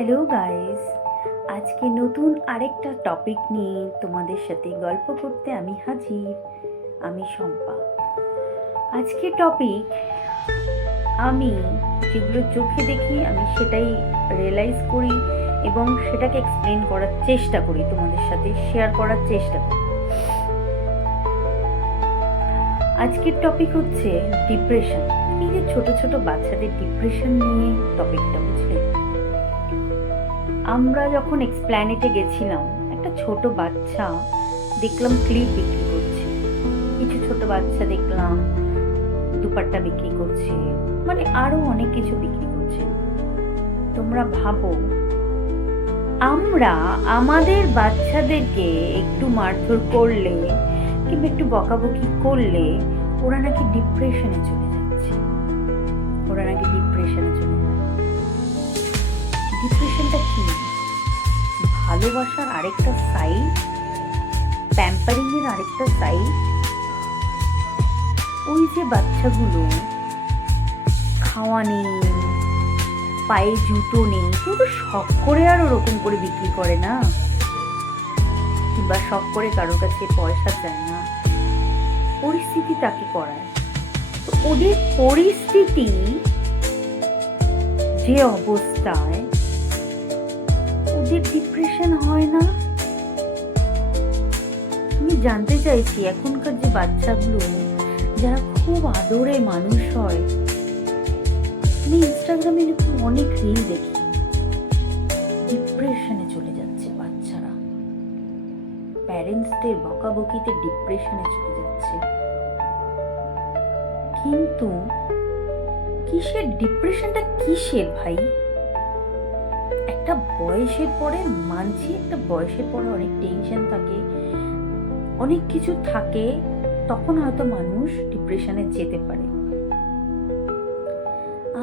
Hello guys, আজকে নতুন আরেকটা টপিক নিয়ে তোমাদের সাথে গল্প করতে আমি হাজির। আমি শম্পা। আজকে টপিক, আমি যেগুলো চোখে দেখি আমি সেটাই রিয়েলাইজ করি এবং সেটাকে এক্সপ্লেন করার চেষ্টা করি, তোমাদের সাথে শেয়ার করার চেষ্টা করি। আজকের টপিক হচ্ছে ডিপ্রেশন। এই যে ছোট ছোট বাচ্চাদের ডিপ্রেশন নিয়ে টপিকটা, বুঝলে? আমরা যখন এক্সপ্ল্যানেটে গেছিলাম, একটা ছোট বাচ্চা দেখলাম ক্লিপ বিক্রি করছে, কিছু ছোট বাচ্চা দেখলাম দুপাট্টা বিক্রি করছে, মানে আরো অনেক কিছু বিক্রি করছে। তোমরা ভাবো, আমরা আমাদের বাচ্চাদেরকে একটু মারধর করলে কিংবা একটু বকাবকি করলে ওরা নাকি ডিপ্রেশনে চলে যাচ্ছে, ওরা নাকি ডিপ্রেশনে চলে যায়। ডিপ্রেশনটা কি? ভালোবাসার আরেকটা সাইড, প্যাম্পারিং এর আরেকটা সাইড। ওই যে বাচ্চাগুলো খাওয়া নেই, পায়ে জুতো নেই, কেউ তো শখ করে আর ওরকম করে বিক্রি করে না, কিংবা শখ করে কারোর কাছে পয়সা চায় না, পরিস্থিতি তাকে করায়। তো ওদের পরিস্থিতি যে অবস্থায়, ওদের ডিপ্রেশন হয় না? আমি জানতে চাইছি, এখনকার যে বাচ্চাগুলো যারা খুব আদরে মানুষ হয়, আমি ইনস্টাগ্রামে এরকম অনেক রিল দেখি, ডিপ্রেশনে চলে যাচ্ছে বাচ্চারা, প্যারেন্টসদের বকাবকিতে ডিপ্রেশনে চলে যাচ্ছে। কিন্তু কিসের ডিপ্রেশনটা, কিসের ভাই? একটা বয়সের পরে মানছি, একটা বয়সের পরে অনেক টেনশন থাকে, অনেক কিছু থাকে, তখন হয়তো মানুষ ডিপ্রেশনে যেতে পারে।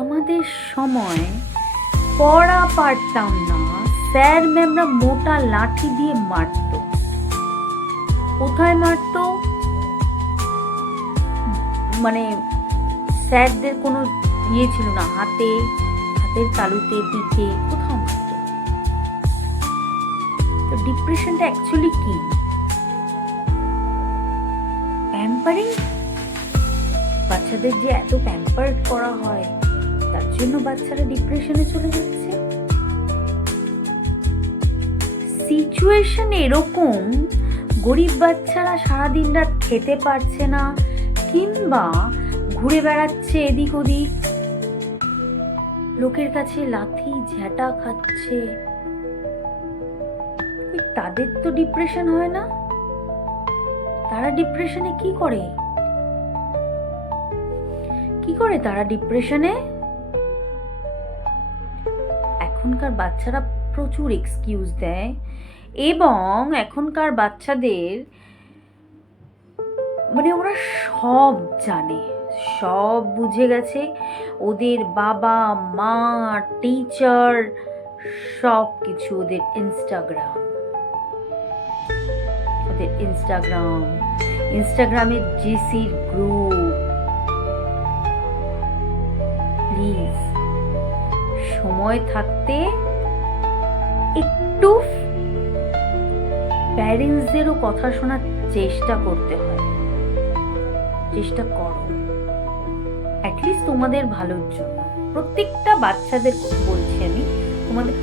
আমাদের সময় পড়া পারতাম না, স্যার ম্যামরা মোটা লাঠি দিয়ে মারত। কোথায় মারত? মানে স্যারদের কোনো ইয়ে ছিল না, হাতের তালুতে, পিঠে, কোথাও মারত। তো ডিপ্রেশনটা অ্যাকচুয়ালি কি? প্যাম্পারিং। বাচ্চাদের যে এত প্যাম্পার করা হয়, তার জন্য বাচ্চারা ডিপ্রেশনে চলে যাচ্ছে। সিচুয়েশন এরকম, গরিব বাচ্চারা সারাদিন রাত খেতে পারছে না, কিংবা ঘুরে বেড়াচ্ছে এদিক ওদিক, লোকের কাছে লাথি ঝ্যাঁটা খাচ্ছে, তাদের তো ডিপ্রেশন হয় না? তারা ডিপ্রেশনে কি করে? তারা ডিপ্রেশনে? এখনকার বাচ্চারা প্রচুর এক্সকিউজ দেয়, এবং এখনকার বাচ্চাদের মানে ওরা সব জানে, সব বুঝে গেছে। ওদের বাবা মা, টিচার, সব কিছু ওদের ইনস্টাগ্রামে জিসির গ্রুপ। প্লিজ, সময় থাকতে একটু প্যারেন্টসদেরও কথা শোনার চেষ্টা করতে হয়, চেষ্টা করো, অ্যাটলিস্ট তোমাদের ভালোর জন্য। প্রত্যেকটা বাচ্চাদের বলছি আমি, তোমাদের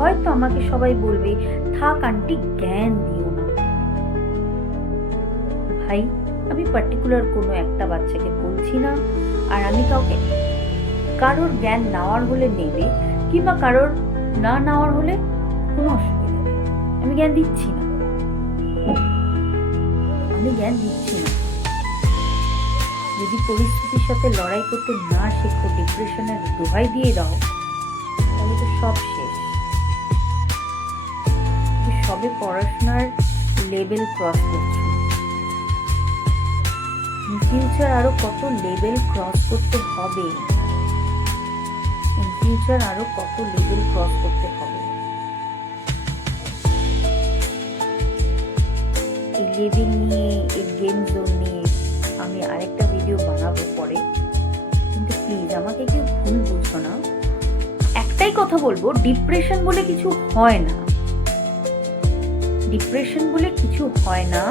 হয়তো আমাকে সবাই বলবে, থাক আন্টি, জ্ঞান দিও না। ভাই, আমি পার্টিকুলার কোনো একটা বাচ্চাকে বলছি না, আর আমি কারোর জ্ঞান নেওয়ার হলে নেবে, কিংবা কারোর না নেওয়ার হলে কোনো অসুবিধা নেই, আমি জ্ঞান দিচ্ছি না। যদি পরিস্থিতির সাথে লড়াই করতে না শেখো, ডিপ্রেশনের দোহাই দিয়ে দাও, তাহলে তো সব শেষ। সবে পড়াশোনার লেভেল ক্রস করছো, ইন ফিউচার আরো কত লেভেল ক্রস করতে হবে, এই লেভেল নিয়ে, এই গেম জোন নিয়ে আমি আরেকটা ভিডিও বানাবো পরে। কিন্তু প্লিজ আমাকে কেউ ভুল বুঝো না, একটাই কথা বলবো, ডিপ্রেশন বলে কিছু হয় না। ডিপ্রেশন বলে কিছু হয় না।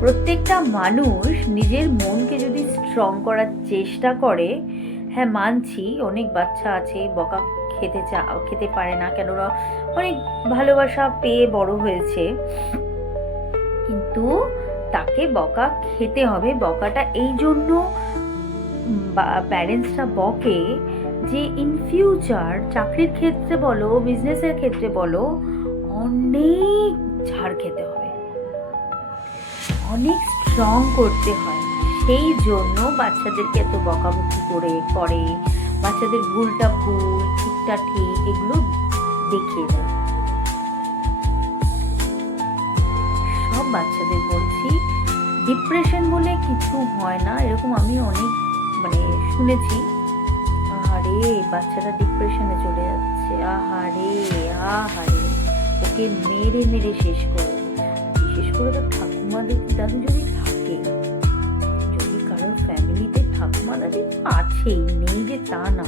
প্রত্যেকটা মানুষ নিজের মনকে যদি স্ট্রং করার চেষ্টা করে, হ্যাঁ মানছি অনেক বাচ্চা আছে বকা খেতে পারে না, কেননা অনেক ভালোবাসা পেয়ে বড় হয়েছে, কিন্তু তাকে বকা খেতে হবে। বকাটা এই জন্য প্যারেন্টসরা বকে যে ইন ফিউচার চাকরির ক্ষেত্রে বলো, বিজনেসের ক্ষেত্রে বলো, অনেক ঝাড় খেতে হবে, অনেক স্ট্রং করতে হয়। সেই জন্য বাচ্চাদেরকে এত বকাবকি করে বাচ্চাদের ভুলটা ভুল, ঠিকটা ঠিক, এগুলো দেখিয়ে দেয়। সব বাচ্চাদের বলছি, ডিপ্রেশন বলে কিছু হয় না, এরকম আমি অনেক শুনেছি। আহারে বাচ্চাটা ডিপ্রেশনে চলে যাচ্ছে, আহারে ওকে মেরে মেরে শেষ করে। বিশেষ করে তো ঠাকুমা দাদু যদি থাকে, যদি কারোর ফ্যামিলিতে ঠাকুমা দাদু আছেই, নেই যে তা না,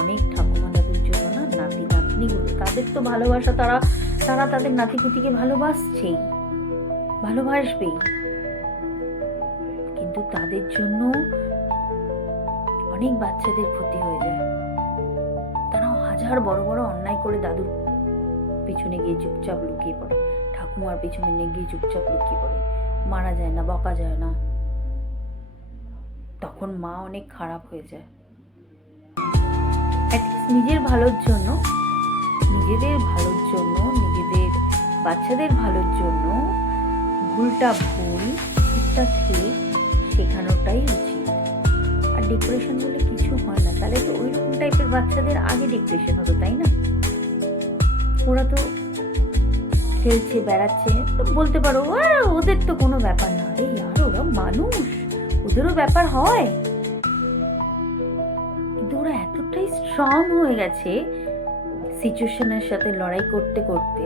অনেক ঠাকুমা দাদুর জন্য না নাতি নাতনিগুলো, তাদের তো ভালোবাসা, তারা তাদের নাতিপুতিকে ভালোবাসবেই, কিন্তু তাদের জন্য অনেক বাচ্চাদের ক্ষতি হয়ে যায়। তারাও হাজার বড় বড় অন্যায় করে দাদুর পিছনে গিয়ে চুপচাপ লুকিয়ে পড়ে, ঠাকুমার পিছনে গিয়ে চুপচাপ লুকিয়ে পড়ে, মারা যায় না, বকা যায় না, তখন মা অনেক খারাপ হয়ে যায়। নিজের ভালোর জন্য, নিজেদের বাচ্চাদের ভালোর জন্য ভুলটা ভুল, ঠিকটা ঠিক শেখানোটাই উচিত। আর ডিপ্রেশন বলে কিছু হয় না, তাহলে তো ওই রকম টাইপের বাচ্চাদের আগে ডিপ্রেশন হতো, তাই না? ওরা তো খেলছে বেড়াচ্ছে, তো বলতে পারো ওদের তো কোনো ব্যাপার না, আরে আর ওরা মানুষ, ওদেরও ব্যাপার হয়। কিন্তু ওরা এতটাই স্ট্রং হয়ে গেছে সিচুয়েশনের সাথে লড়াই করতে করতে,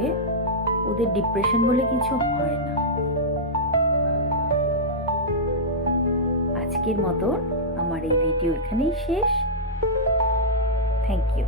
ওদের ডিপ্রেশন বলে কিছু হয় না। আজকের মতো আমার এই ভিডিও এখানেই শেষ। Thank you.